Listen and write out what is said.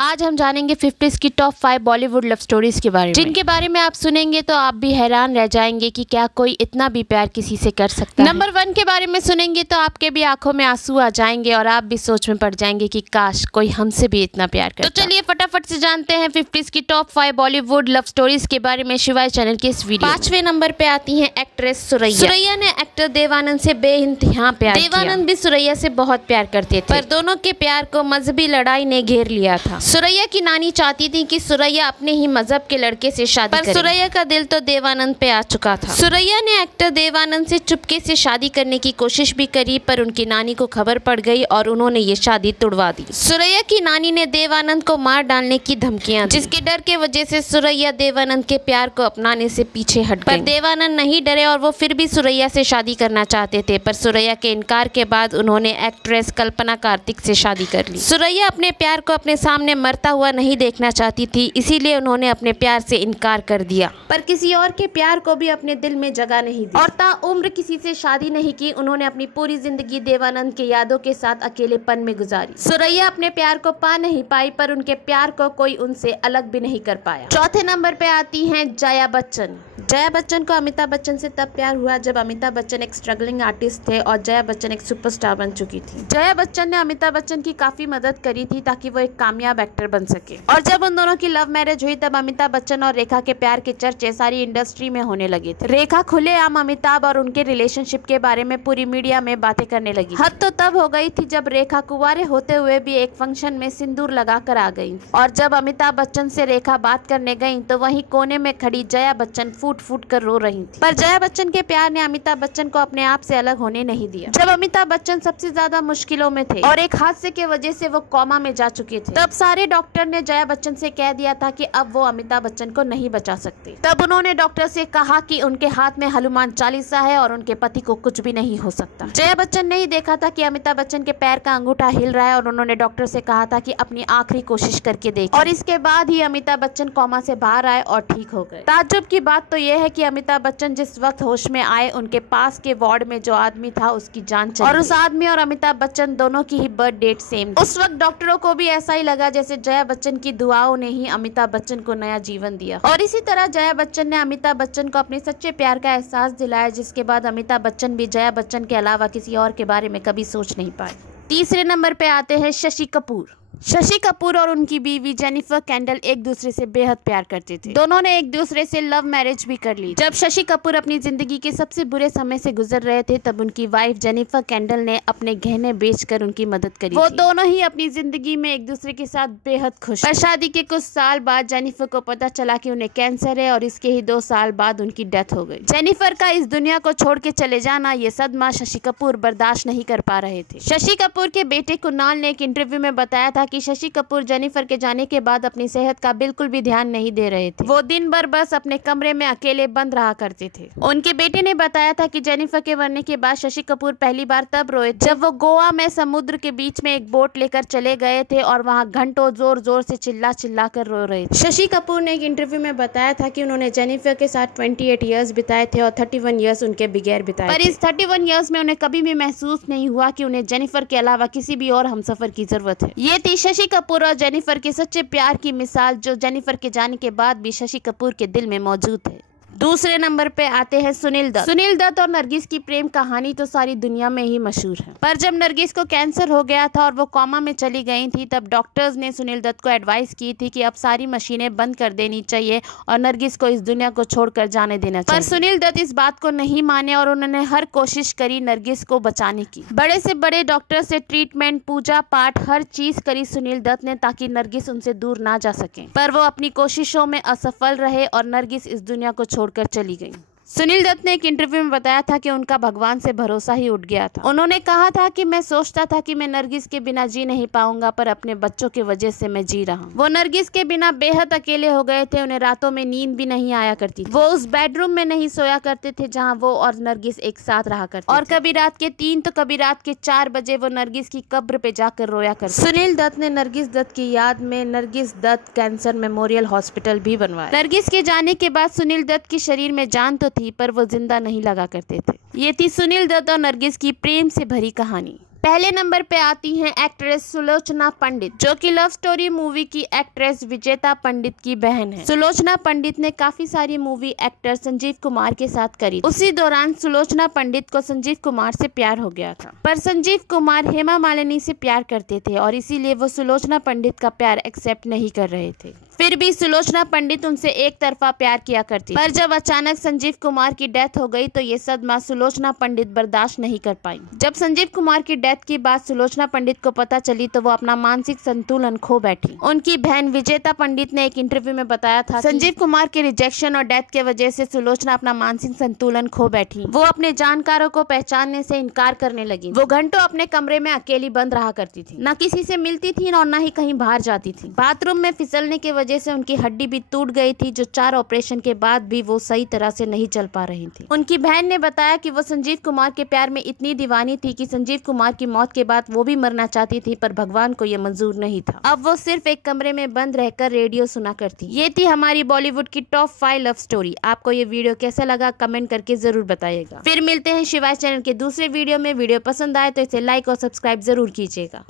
आज हम जानेंगे 50s की टॉप 5 बॉलीवुड लव स्टोरीज के बारे में, जिनके बारे में आप सुनेंगे तो आप भी हैरान रह जाएंगे कि क्या कोई इतना भी प्यार किसी से कर सकता है। नंबर 1 के बारे में सुनेंगे तो आपके भी आंखों में आंसू आ जाएंगे और आप भी सोच में पड़ जाएंगे कि काश कोई हमसे भी इतना प्यार करता। तो चलिए फटाफट से जानते हैं 50s की टॉप 5 बॉलीवुड लव स्टोरीज के बारे में शिवाय चैनल के इस वीडियो। 5वें नंबर पे आती है एक्ट्रेस सुरैया। सुरैया ने एक्टर देवानंद से बेइंतहा प्यार किया। देवानंद भी सुरैया से बहुत प्यार करते थे, पर दोनों के प्यार को मजहबी लड़ाई ने घेर लिया था। सुरैया की नानी चाहती थी कि सुरैया अपने ही मजहब के लड़के से शादी करे, पर सुरैया का दिल तो देवानंद पे आ चुका था। सुरैया ने एक्टर देवानंद से चुपके से शादी करने की कोशिश भी करी, पर उनकी नानी को खबर पड़ गई और उन्होंने ये शादी तुड़वा दी। सुरैया की नानी ने देवानंद को मार डालने की धमकियां दी, जिसके डर के वजह से सुरैया देवानंद के प्यार को अपनाने से पीछे हट गई। पर देवानंद नहीं डरे और वो फिर भी सुरैया से शादी करना चाहते थे, पर सुरैया के इनकार के बाद उन्होंने एक्ट्रेस कल्पना कार्तिक से शादी कर ली। सुरैया अपने प्यार को अपने सामने मरता हुआ नहीं देखना चाहती थी, इसीलिए उन्होंने अपने प्यार से इनकार कर दिया, पर किसी और के प्यार को भी अपने दिल में जगह नहीं दी और ताउम्र किसी से शादी नहीं की। उन्होंने अपनी पूरी जिंदगी देवानंद के यादों के साथ अकेलेपन में गुजारी। सुरैया अपने प्यार को पा नहीं पाई, पर उनके प्यार को कोई उनसे अलग भी नहीं कर पाया। चौथे नंबर पे आती हैं जया बच्चन। जया बच्चन को अमिताभ बच्चन से तब प्यार हुआ जब अमिताभ बच्चन एक स्ट्रगलिंग आर्टिस्ट थे और जया बच्चन एक सुपरस्टार बन चुकी थी। जया बच्चन ने अमिताभ बच्चन की काफी मदद करी थी ताकि वो एक कामयाब एक्टर बन सके, और जब उन दोनों की लव मैरिज हुई तब अमिताभ बच्चन और रेखा के प्यार के चर्चे सारी इंडस्ट्री में होने लगे थे। रेखा खुलेआम अमिताभ और उनके रिलेशनशिप के बारे में पूरी मीडिया में बातें करने लगी। हद तो तब हो गई थी जब रेखा कुंवारे होते हुए भी एक फंक्शन में सिंदूर लगाकर आ गई, और जब अमिताभ बच्चन से रेखा बात करने गई तो वहीं कोने में खड़ी जया बच्चन फूट फूट कर रो रही थी। पर जया बच्चन के प्यार ने अमिताभ बच्चन को अपने आप से अलग होने नहीं दिया। जब अमिताभ बच्चन सबसे ज्यादा मुश्किलों में थे और एक हादसे की वजह से वो कोमा में जा चुके थे, तब सारे डॉक्टर ने जया बच्चन से कह दिया था कि अब वो अमिताभ बच्चन को नहीं बचा सकते। तब उन्होंने डॉक्टर से कहा कि उनके हाथ में हनुमान चालीसा है और उनके पति को कुछ भी नहीं हो सकता। जया बच्चन ने ही देखा था कि अमिताभ बच्चन के पैर का अंगूठा हिल रहा है और उन्होंने डॉक्टर से कहा था कि अपनी आखिरी कोशिश करके देखें, और इसके बाद ही अमिताभ बच्चन कोमा से बाहर आए और ठीक हो गए। ताज्जुब की बात तो यह है कि अमिताभ बच्चन जिस वक्त होश में आए उनके पास के वार्ड में जो आदमी था उसकी जान चली, और उस आदमी और अमिताभ बच्चन दोनों की ही बर्थ डेट सेम। उस वक्त डॉक्टरों को भी ऐसा ही लगा जैसे जया बच्चन की दुआओं ने ही अमिताभ बच्चन को नया जीवन दिया, और इसी तरह जया बच्चन ने अमिताभ बच्चन को अपने सच्चे प्यार का एहसास दिलाया, जिसके बाद अमिताभ बच्चन भी जया बच्चन के अलावा किसी और के बारे में कभी सोच नहीं पाए। तीसरे नंबर पे आते हैं शशि कपूर। शशि कपूर और उनकी बीवी जेनिफर कैंडल एक दूसरे से बेहद प्यार करते थे। दोनों ने एक दूसरे से लव मैरिज भी कर ली। जब शशि कपूर अपनी जिंदगी के सबसे बुरे समय से गुजर रहे थे तब उनकी वाइफ जेनिफर कैंडल ने अपने गहने बेचकर उनकी मदद करी। वो दोनों ही अपनी जिंदगी में एक दूसरे के साथ बेहद खुश। पर शादी के कुछ साल बाद जेनिफर को पता चला कि उन्हें कैंसर है और इसके ही 2 साल बाद उनकी डेथ हो गई। जेनिफर का इस दुनिया को छोड़ के चले जाना, ये सदमा शशि कपूर बर्दाश्त नहीं कर पा रहे थे। शशि कपूर के बेटे कुणाल ने एक इंटरव्यू में बताया था कि शशि कपूर जेनिफर के जाने के बाद अपनी सेहत का बिल्कुल भी ध्यान नहीं दे रहे थे। वो दिन भर बस अपने कमरे में अकेले बंद रहा करते थे। उनके बेटे ने बताया था कि जेनिफर के मरने के बाद शशि कपूर पहली बार तब रोए जब वो गोवा में समुद्र के बीच में एक बोट लेकर चले गए थे और वहां घंटों जोर जोर से चिल्ला चिल्ला कर रो रहे थे। शशि कपूर ने एक इंटरव्यू में बताया था कि उन्होंने जेनिफर के साथ 28 ईयर्स बिताए थे और 31 ईयर्स उनके बगैर बिताए, पर इस 31 ईयर्स में उन्हें कभी भी महसूस नहीं हुआ कि उन्हें जेनिफर के अलावा किसी भी और हमसफर की जरूरत है। ये थी शशि कपूर और जेनिफर के सच्चे प्यार की मिसाल, जो जेनिफर के जाने के बाद भी शशि कपूर के दिल में मौजूद है। दूसरे नंबर पे आते हैं सुनील दत्त। सुनील दत्त और नरगिस की प्रेम कहानी तो सारी दुनिया में ही मशहूर है, पर जब नरगिस को कैंसर हो गया था और वो कोमा में चली गई थी तब डॉक्टर्स ने सुनील दत्त को एडवाइस की थी कि अब सारी मशीनें बंद कर देनी चाहिए और नरगिस को इस दुनिया को छोड़कर जाने देना चाहिए। पर सुनील दत्त इस बात को नहीं माने और उन्होंने हर कोशिश करी नरगिस को बचाने की। बड़े से बड़े डॉक्टर से ट्रीटमेंट, पूजा पाठ, हर चीज करी सुनील दत्त ने ताकि नरगिस उनसे दूर ना जा सके, पर वो अपनी कोशिशों में असफल रहे और नरगिस इस दुनिया को छोड़कर चली गई। सुनील दत्त ने एक इंटरव्यू में बताया था कि उनका भगवान से भरोसा ही उठ गया था। उन्होंने कहा था कि मैं सोचता था कि मैं नरगिस के बिना जी नहीं पाऊंगा, पर अपने बच्चों की वजह से मैं जी रहा हूँ। वो नरगिस के बिना बेहद अकेले हो गए थे। उन्हें रातों में नींद भी नहीं आया करती थी। वो उस बेडरूम में नहीं सोया करते थे जहाँ वो और नरगिस एक साथ रहा करते और कभी रात के 3 तो कभी रात के 4 बजे वो नरगिस की कब्र पे जाकर रोया करते। सुनील दत्त ने नरगिस दत्त की याद में Nargis Dutt cancer memorial hospital भी बनवाया। नरगिस के जाने के बाद सुनील दत्त के शरीर में जान तो थी, पर वो जिंदा नहीं लगा करते थे। ये थी सुनील दत्त और नरगिस की प्रेम से भरी कहानी। पहले नंबर पे आती हैं एक्ट्रेस सुलोचना पंडित, जो कि लव स्टोरी मूवी की एक्ट्रेस विजेता पंडित की बहन है। सुलोचना पंडित ने काफी सारी मूवी एक्टर संजीव कुमार के साथ करी। उसी दौरान सुलोचना पंडित को संजीव कुमार से प्यार हो गया था, पर संजीव कुमार हेमा मालिनी से प्यार करते थे और इसीलिए वो सुलोचना पंडित का प्यार एक्सेप्ट नहीं कर रहे थे। फिर भी सुलोचना पंडित उनसे एक तरफा प्यार किया करती, पर जब अचानक संजीव कुमार की डेथ हो गई तो ये सदमा सुलोचना पंडित बर्दाश्त नहीं कर पाई। जब संजीव कुमार की डेथ की बात सुलोचना पंडित को पता चली तो वो अपना मानसिक संतुलन खो बैठी। उनकी बहन विजेता पंडित ने एक इंटरव्यू में बताया था, संजीव कुमार के रिजेक्शन और डेथ के वजह से सुलोचना अपना मानसिक संतुलन खो बैठी। वो अपने जानकारों को पहचानने से इनकार करने लगी। वो घंटों अपने कमरे में अकेली बंद रहा करती थी, न किसी से मिलती थी और न ही कहीं बाहर जाती थी। बाथरूम में फिसलने की वजह से उनकी हड्डी भी टूट गई थी, जो 4 ऑपरेशन के बाद भी वो सही तरह से नहीं चल पा रही थी। उनकी बहन ने बताया कि वो संजीव कुमार के प्यार में इतनी दीवानी थी कि संजीव कुमार की मौत के बाद वो भी मरना चाहती थी, पर भगवान को ये मंजूर नहीं था। अब वो सिर्फ एक कमरे में बंद रहकर रेडियो सुना करती। ये थी हमारी बॉलीवुड की टॉप 5 लव स्टोरी। आपको ये वीडियो कैसा लगा कमेंट करके जरूर बताइएगा। फिर मिलते हैं शिवाय चैनल के दूसरे वीडियो में। वीडियो पसंद आए तो इसे लाइक और सब्सक्राइब जरूर कीजिएगा।